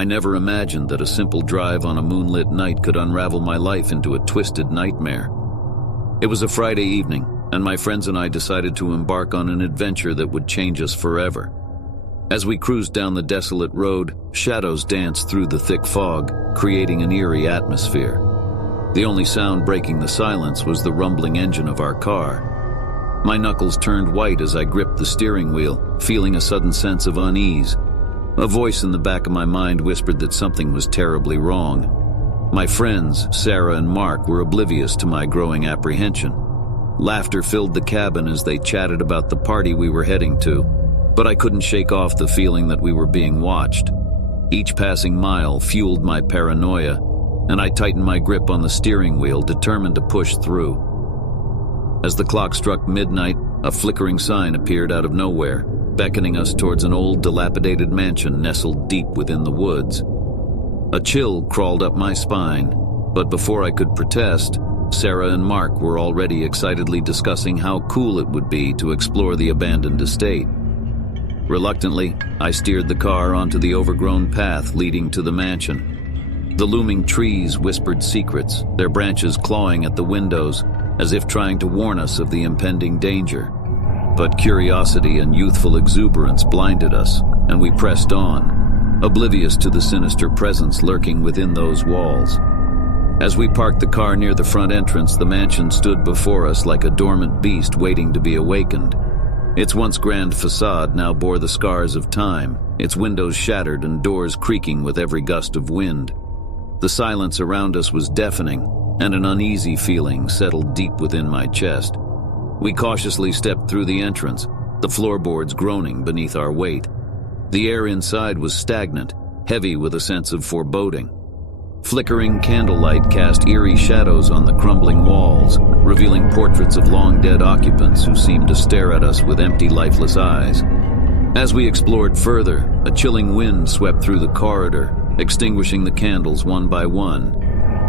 I never imagined that a simple drive on a moonlit night could unravel my life into a twisted nightmare. It was a Friday evening, and my friends and I decided to embark on an adventure that would change us forever. As we cruised down the desolate road, shadows danced through the thick fog, creating an eerie atmosphere. The only sound breaking the silence was the rumbling engine of our car. My knuckles turned white as I gripped the steering wheel, feeling a sudden sense of unease. A voice in the back of my mind whispered that something was terribly wrong. My friends, Sarah and Mark, were oblivious to my growing apprehension. Laughter filled the cabin as they chatted about the party we were heading to, but I couldn't shake off the feeling that we were being watched. Each passing mile fueled my paranoia, and I tightened my grip on the steering wheel, determined to push through. As the clock struck midnight, a flickering sign appeared out of nowhere, beckoning us towards an old, dilapidated mansion nestled deep within the woods. A chill crawled up my spine, but before I could protest, Sarah and Mark were already excitedly discussing how cool it would be to explore the abandoned estate. Reluctantly, I steered the car onto the overgrown path leading to the mansion. The looming trees whispered secrets, their branches clawing at the windows, as if trying to warn us of the impending danger. But curiosity and youthful exuberance blinded us, and we pressed on, oblivious to the sinister presence lurking within those walls. As we parked the car near the front entrance, the mansion stood before us like a dormant beast waiting to be awakened. Its once grand facade now bore the scars of time, its windows shattered and doors creaking with every gust of wind. The silence around us was deafening, and an uneasy feeling settled deep within my chest. We cautiously stepped through the entrance, the floorboards groaning beneath our weight. The air inside was stagnant, heavy with a sense of foreboding. Flickering candlelight cast eerie shadows on the crumbling walls, revealing portraits of long-dead occupants who seemed to stare at us with empty, lifeless eyes. As we explored further, a chilling wind swept through the corridor, extinguishing the candles one by one.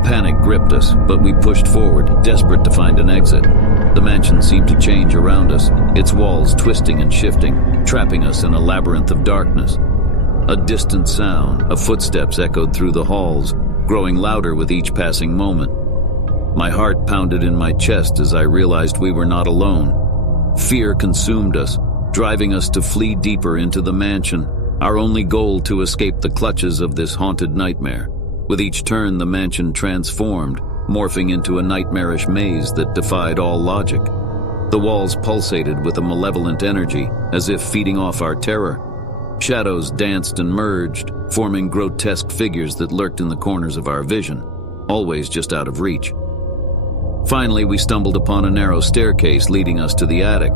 Panic gripped us, but we pushed forward, desperate to find an exit. The mansion seemed to change around us, its walls twisting and shifting, trapping us in a labyrinth of darkness. A distant sound of footsteps echoed through the halls, growing louder with each passing moment. My heart pounded in my chest as I realized we were not alone. Fear consumed us, driving us to flee deeper into the mansion, our only goal to escape the clutches of this haunted nightmare. With each turn, the mansion transformed, morphing into a nightmarish maze that defied all logic. The walls pulsated with a malevolent energy, as if feeding off our terror. Shadows danced and merged, forming grotesque figures that lurked in the corners of our vision, always just out of reach. Finally, we stumbled upon a narrow staircase leading us to the attic.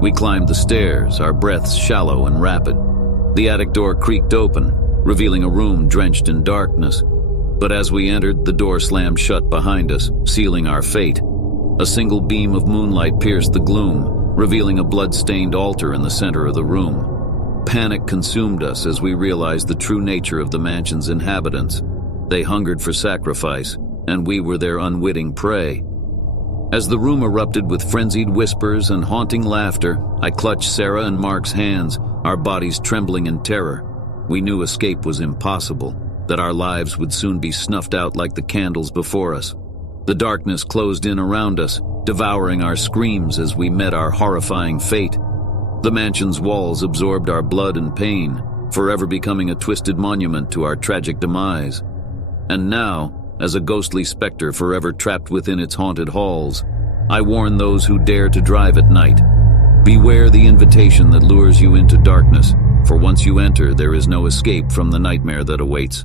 We climbed the stairs, our breaths shallow and rapid. The attic door creaked open, revealing a room drenched in darkness. But as we entered, the door slammed shut behind us, sealing our fate. A single beam of moonlight pierced the gloom, revealing a blood-stained altar in the center of the room. Panic consumed us as we realized the true nature of the mansion's inhabitants. They hungered for sacrifice, and we were their unwitting prey. As the room erupted with frenzied whispers and haunting laughter, I clutched Sarah and Mark's hands, our bodies trembling in terror. We knew escape was impossible, that our lives would soon be snuffed out like the candles before us. The darkness closed in around us, devouring our screams as we met our horrifying fate. The mansion's walls absorbed our blood and pain, forever becoming a twisted monument to our tragic demise. And now, as a ghostly specter forever trapped within its haunted halls, I warn those who dare to drive at night. Beware the invitation that lures you into darkness, for once you enter, there is no escape from the nightmare that awaits.